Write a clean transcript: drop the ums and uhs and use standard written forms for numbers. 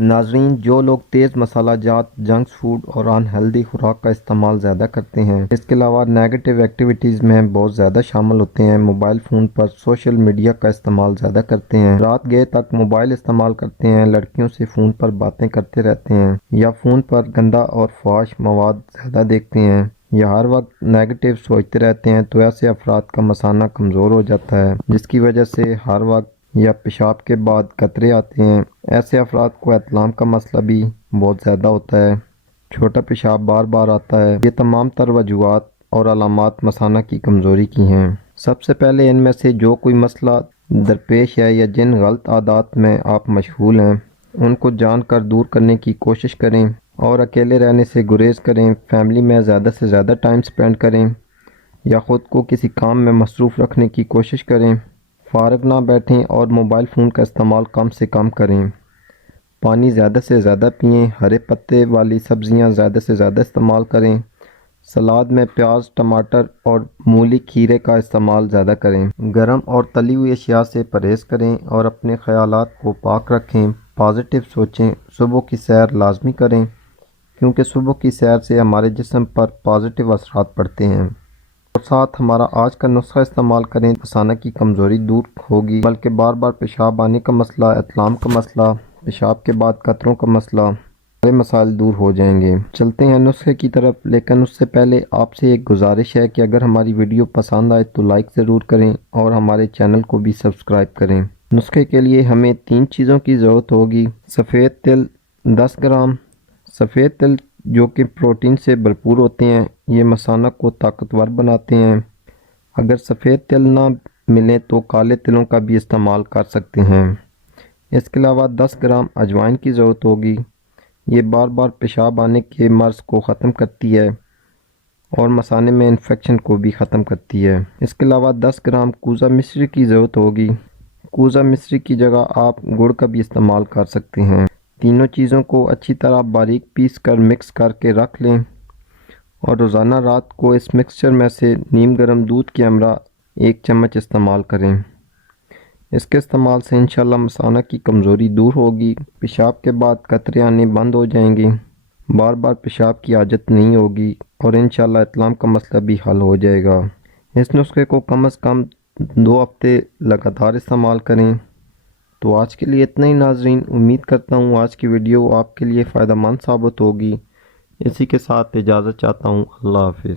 ناظرین، جو لوگ تیز مسالہ جات، جنک فوڈ اور ان ہیلدی خوراک کا استعمال زیادہ کرتے ہیں، اس کے علاوہ نیگیٹو ایکٹیویٹیز میں بہت زیادہ شامل ہوتے ہیں، موبائل فون پر سوشل میڈیا کا استعمال زیادہ کرتے ہیں، رات گئے تک موبائل استعمال کرتے ہیں، لڑکیوں سے فون پر باتیں کرتے رہتے ہیں، یا فون پر گندا اور فحش مواد زیادہ دیکھتے ہیں، یا ہر وقت نیگیٹو سوچتے رہتے ہیں، تو ایسے افراد کا مثانہ کمزور ہو جاتا ہے، جس کی وجہ سے ہر وقت یا پیشاب کے بعد قطرے آتے ہیں۔ ایسے افراد کو احتلام کا مسئلہ بھی بہت زیادہ ہوتا ہے، چھوٹا پیشاب بار بار آتا ہے۔ یہ تمام تر وجوہات اور علامات مثانہ کی کمزوری کی ہیں۔ سب سے پہلے ان میں سے جو کوئی مسئلہ درپیش ہے یا جن غلط عادات میں آپ مشغول ہیں، ان کو جان کر دور کرنے کی کوشش کریں اور اکیلے رہنے سے گریز کریں، فیملی میں زیادہ سے زیادہ ٹائم سپینڈ کریں یا خود کو کسی کام میں مصروف رکھنے کی کوشش کریں، فارغ نہ بیٹھیں اور موبائل فون کا استعمال کم سے کم کریں، پانی زیادہ سے زیادہ پئیں، ہرے پتے والی سبزیاں زیادہ سے زیادہ استعمال کریں، سلاد میں پیاز، ٹماٹر اور مولی کھیرے کا استعمال زیادہ کریں، گرم اور تلی ہوئی اشیاء سے پرہیز کریں اور اپنے خیالات کو پاک رکھیں، پازیٹیو سوچیں، صبح کی سیر لازمی کریں کیونکہ صبح کی سیر سے ہمارے جسم پر پازیٹیو اثرات پڑتے ہیں، اور ساتھ ہمارا آج کا نسخہ استعمال کریں، مثانہ کی کمزوری دور ہوگی، بلکہ بار بار پیشاب آنے کا مسئلہ، احتلام کا مسئلہ، پیشاب کے بعد قطروں کا مسئلہ، سارے مسائل دور ہو جائیں گے۔ چلتے ہیں نسخے کی طرف، لیکن اس سے پہلے آپ سے ایک گزارش ہے کہ اگر ہماری ویڈیو پسند آئے تو لائک ضرور کریں اور ہمارے چینل کو بھی سبسکرائب کریں۔ نسخے کے لیے ہمیں 3 چیزوں کی ضرورت ہوگی۔ سفید تل 10 گرام۔ سفید تل جو کہ پروٹین سے بھرپور ہوتے ہیں، یہ مثانہ کو طاقتور بناتے ہیں۔ اگر سفید تل نہ ملیں تو کالے تلوں کا بھی استعمال کر سکتے ہیں۔ اس کے علاوہ 10 گرام اجوائن کی ضرورت ہوگی۔ یہ بار بار پیشاب آنے کے مرض کو ختم کرتی ہے اور مثانے میں انفیکشن کو بھی ختم کرتی ہے۔ اس کے علاوہ 10 گرام کوزہ مصری کی ضرورت ہوگی۔ کوزہ مصری کی جگہ آپ گڑ کا بھی استعمال کر سکتے ہیں۔ تینوں چیزوں کو اچھی طرح باریک پیس کر مکس کر کے رکھ لیں اور روزانہ رات کو اس مکسچر میں سے نیم گرم دودھ کے ہمراہ 1 چمچ استعمال کریں۔ اس کے استعمال سے انشاءاللہ مثانہ کی کمزوری دور ہوگی، پیشاب کے بعد قطرے آنے بند ہو جائیں گے، بار بار پیشاب کی عادت نہیں ہوگی اور انشاءاللہ احتلام کا مسئلہ بھی حل ہو جائے گا۔ اس نسخے کو کم از کم 2 ہفتے لگاتار استعمال کریں۔ تو آج کے لیے اتنا ہی ناظرین، امید کرتا ہوں آج کی ویڈیو آپ کے لیے فائدہ مند ثابت ہوگی۔ اسی کے ساتھ اجازت چاہتا ہوں، اللہ حافظ۔